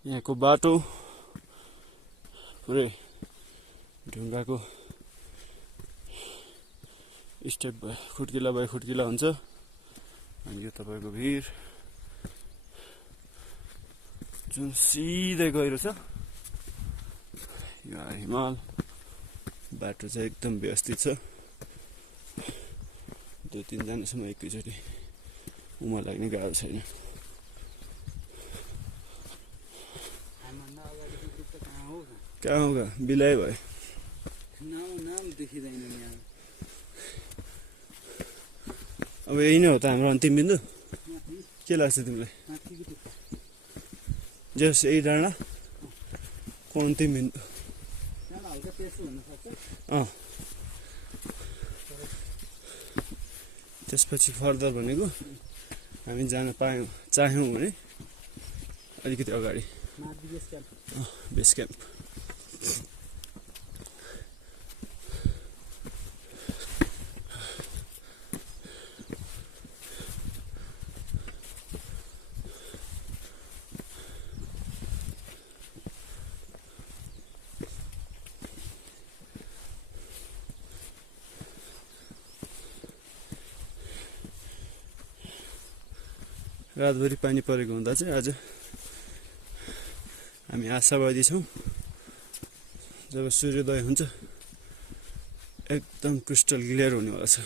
यहाँको बाटो पुरै ढुङ्गाको स्टेप बाई खुट्किला हुन्छ। अनि यो तपाईँको भिर जुन सिधै गहिरो छ, यो हिमाल बाटो चाहिँ एकदम व्यवस्थित छ। 2-3 जनासम्म एकैचोटि उमा लाग्ने गाह्रो छैन। कहाँ होगा बिलाइ भयो। नाम देखिँदैन यहाँ। अब यही नै हो त हाम्रो अन्तिम बिन्दु। के लाग्छ तिमीलाई? जस यही डाँडा को अन्तिम बिन्दु। त्यसपछि फर्दर भनेको हामी जान चाह्यौँ भने अलिकति अगाडि बेस क्याम्प। रातभरि पानी परेको हुँदा चाहिँ आज हामी आशावादी छौँ। जब सूर्योदय हुन्छ एकदम क्रिस्टल क्लियर हुनेवाला छ।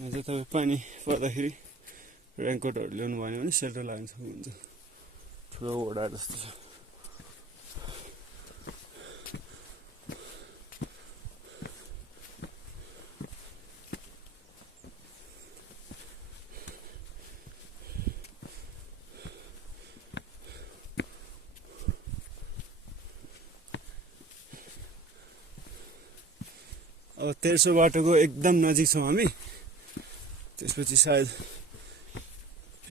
अझ तपाईँ पानी पर्दाखेरि रेनकोटहरू ल्याउनु भयो भने सेल्टर लाग्न सक्नुहुन्छ। ठुलो ओडा जस्तो छ। अब 1300 बाटोको एकदम नजिक छौँ हामी। त्यसपछि सायद